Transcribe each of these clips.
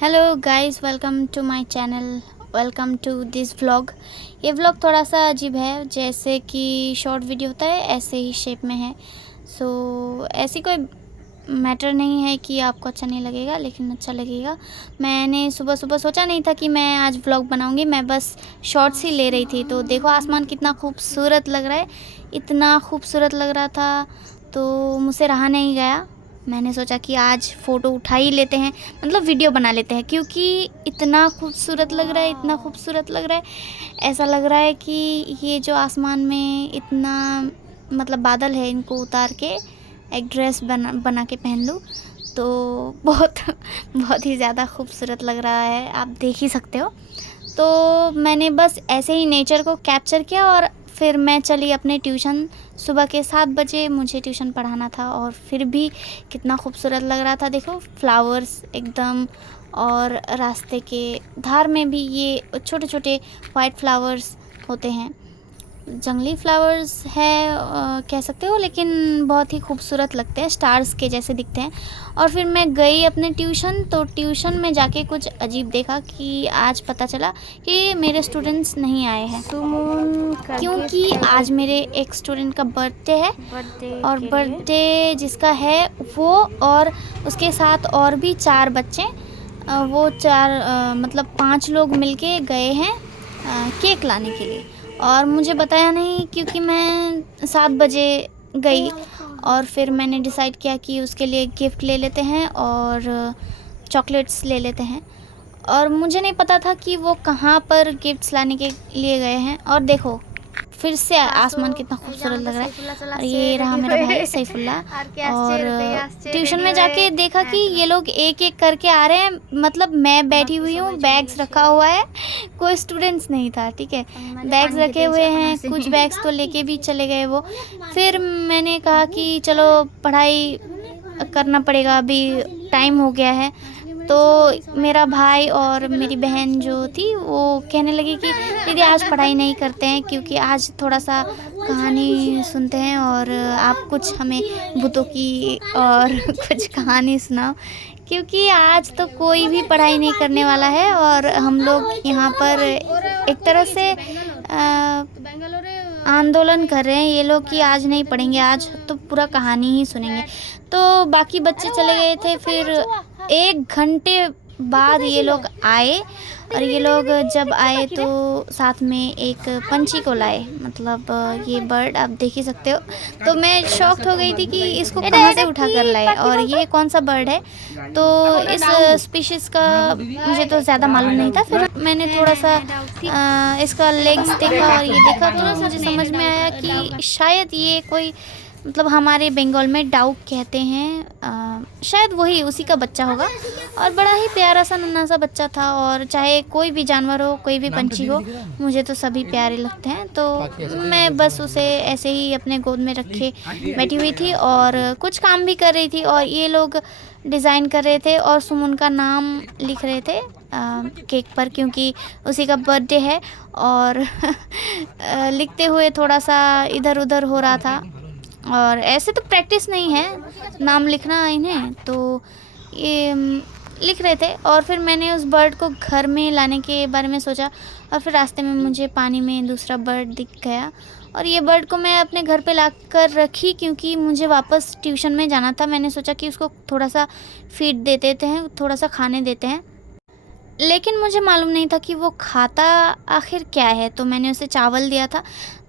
Hello guys, welcome to my channel. Welcome to this vlog. ये vlog थोड़ा सा अजीब है, जैसे कि शॉर्ट वीडियो होता है ऐसे ही शेप में है। ऐसी कोई मैटर नहीं है कि आपको अच्छा नहीं लगेगा, लेकिन अच्छा लगेगा। मैंने सुबह सुबह सोचा नहीं था कि मैं आज व्लॉग बनाऊंगी, मैं बस शॉर्ट्स ही ले रही थी। तो देखो आसमान कितना खूबसूरत लग रहा है, इतना खूबसूरत लग रहा था तो मुझसे रहा नहीं गया। मैंने सोचा कि आज फ़ोटो उठा ही लेते हैं, मतलब वीडियो बना लेते हैं, क्योंकि इतना खूबसूरत लग रहा है, इतना खूबसूरत लग रहा है। ऐसा लग रहा है कि ये जो आसमान में इतना मतलब बादल है, इनको उतार के एक ड्रेस बना के पहन लूँ तो बहुत बहुत ही ज़्यादा खूबसूरत लग रहा है, आप देख ही सकते हो। तो मैंने बस ऐसे ही नेचर को कैप्चर किया और फिर मैं चली अपने ट्यूशन। सुबह के 7 बजे मुझे ट्यूशन पढ़ाना था और फिर भी कितना खूबसूरत लग रहा था। देखो फ्लावर्स एकदम, और रास्ते के धार में भी ये छोटे छोटे वाइट फ्लावर्स होते हैं, जंगली फ्लावर्स है कह सकते हो, लेकिन बहुत ही खूबसूरत लगते हैं, स्टार्स के जैसे दिखते हैं। और फिर मैं गई अपने ट्यूशन, तो ट्यूशन में जाके कुछ अजीब देखा कि आज पता चला कि मेरे स्टूडेंट्स नहीं आए हैं, क्योंकि आज मेरे एक स्टूडेंट का बर्थडे है। और बर्थडे जिसका है वो और उसके साथ और भी 4 बच्चे, वो 4 मतलब 5 लोग मिलके गए हैं केक लाने के लिए। और मुझे बताया नहीं, क्योंकि मैं 7 बजे गई और फिर मैंने डिसाइड किया कि उसके लिए गिफ्ट ले लेते हैं और चॉकलेट्स ले लेते हैं। और मुझे नहीं पता था कि वो कहाँ पर गिफ्ट्स लाने के लिए गए हैं। और देखो फिर से आसमान कितना खूबसूरत लग रहा है। और ये रहा मेरा भाई सैफुल्ला। और ट्यूशन में जाके देखा कि ये लोग एक एक करके आ रहे हैं, मतलब मैं बैठी हुई हूँ, बैग्स रखा हुआ है, कोई स्टूडेंट्स नहीं था। ठीक है, बैग्स रखे हुए हैं, कुछ बैग्स तो लेके भी चले गए वो। फिर मैंने कहा कि चलो पढ़ाई करना पड़ेगा, अभी टाइम हो गया है। तो मेरा भाई और मेरी बहन जो थी वो कहने लगी कि दीदी आज पढ़ाई नहीं करते हैं, क्योंकि आज थोड़ा सा कहानी सुनते हैं और आप कुछ हमें भूतों की और कुछ कहानी सुनाओ, क्योंकि आज तो कोई भी पढ़ाई नहीं करने वाला है। और हम लोग यहाँ पर एक तरह से आंदोलन कर रहे हैं ये लोग कि आज नहीं पढ़ेंगे, आज तो पूरा कहानी ही सुनेंगे। तो बाकी बच्चे चले गए थे। फिर 1 घंटे बाद ये लोग आए, और ये लोग जब आए तो साथ में एक पंछी को लाए, मतलब ये बर्ड आप देख ही सकते हो। तो मैं शॉक्ड हो गई थी कि इसको कहाँ से उठा कर लाए और ये कौन सा बर्ड है। तो इस स्पीशीज़ का मुझे तो ज़्यादा मालूम नहीं था। फिर मैंने थोड़ा सा इसका लेग्स देखा और ये देखा तो मुझे समझ में आया कि शायद ये कोई, मतलब हमारे बंगाल में डाउक कहते हैं, शायद वही उसी का बच्चा होगा। और बड़ा ही प्यारा सा नन्हा सा बच्चा था। और चाहे कोई भी जानवर हो, कोई भी पंछी हो, मुझे तो सभी प्यारे लगते हैं। तो मैं बस उसे ऐसे ही अपने गोद में रखे बैठी हुई थी और कुछ काम भी कर रही थी। और ये लोग डिज़ाइन कर रहे थे और सुमन का नाम लिख रहे थे केक पर, क्योंकि उसी का बर्थडे है। और लिखते हुए थोड़ा सा इधर उधर हो रहा था। और ऐसे तो प्रैक्टिस नहीं है नाम लिखना इन्हें, तो ये लिख रहे थे। और फिर मैंने उस बर्ड को घर में लाने के बारे में सोचा, और फिर रास्ते में मुझे पानी में दूसरा बर्ड दिख गया। और ये बर्ड को मैं अपने घर पे ला कर रखी, क्योंकि मुझे वापस ट्यूशन में जाना था। मैंने सोचा कि उसको थोड़ा सा फीड दे देते हैं, थोड़ा सा खाने देते हैं, लेकिन मुझे मालूम नहीं था कि वो खाता आखिर क्या है। तो मैंने उसे चावल दिया था,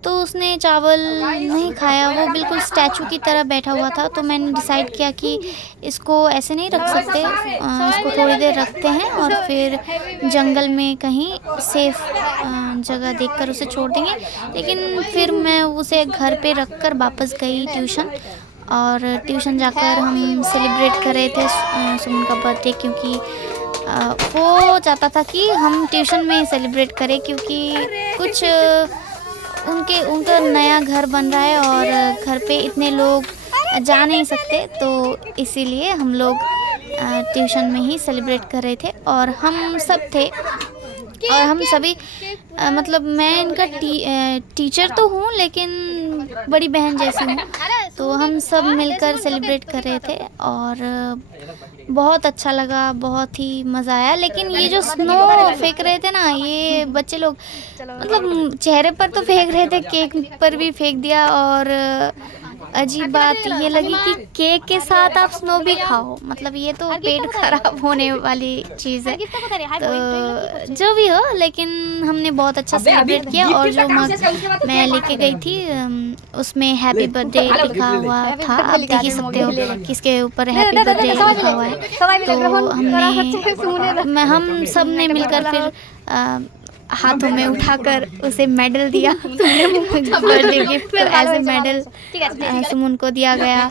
तो उसने चावल नहीं खाया, वो बिल्कुल स्टैचू की तरह बैठा हुआ था। तो मैंने डिसाइड किया कि इसको ऐसे नहीं रख सकते, इसको थोड़ी देर रखते हैं और फिर जंगल में कहीं सेफ जगह देखकर उसे छोड़ देंगे। लेकिन फिर मैं उसे घर पे रख कर वापस गई ट्यूशन। और ट्यूशन जाकर हम सेलिब्रेट कर रहे थे सुमन का बर्थडे, क्योंकि वो चाहता था कि हम ट्यूशन में ही सेलिब्रेट करें, क्योंकि कुछ उनका नया घर बन रहा है और घर पे इतने लोग जा नहीं सकते, तो इसीलिए हम लोग ट्यूशन में ही सेलिब्रेट कर रहे थे। और हम सब थे, और हम सभी मतलब मैं इनका टीचर तो हूँ, लेकिन बड़ी बहन जैसी हूँ। तो हम सब मिलकर सेलिब्रेट कर रहे थे और बहुत अच्छा लगा, बहुत ही मज़ा आया। लेकिन ये जो स्नो फेंक रहे थे ना ये बच्चे लोग, मतलब चेहरे पर तो फेंक रहे थे, केक पर भी फेंक दिया। और अजीब बात ये लगी कि केक के साथ आप स्नो भी खाओ, मतलब ये तो पेट खराब होने वाली चीज़ है। तो जो भी हो, लेकिन हमने बहुत अच्छा सेलिब्रेट किया। और जो मग मैं लेके गई थी उसमें हैप्पी बर्थडे लिखा हुआ था, आप देख ही सकते हो किसके ऊपर हैप्पी बर्थडे लिखा हुआ है। तो हम सब ने मिलकर फिर हाथों में उठाकर उसे मेडल दिया। Birthday gift as a medal Suman को दिया गया।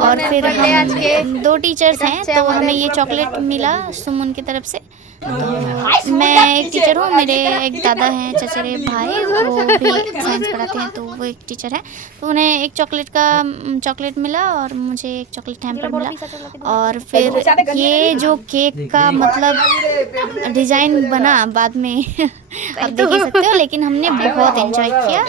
और फिर हम 2 टीचर्स हैं तो हमें ये चॉकलेट मिला सुमन की तरफ से। तो मैं एक टीचर हूँ, मेरे एक दादा हैं चचेरे भाई, वो भी साइंस पढ़ाते हैं, तो वो एक टीचर है। तो उन्हें एक चॉकलेट मिला और मुझे एक चॉकलेट हैम्पर मिला। और फिर ये जो केक का मतलब डिज़ाइन बना बाद में आप देख ही सकते हो, लेकिन हमने बहुत एंजॉय किया।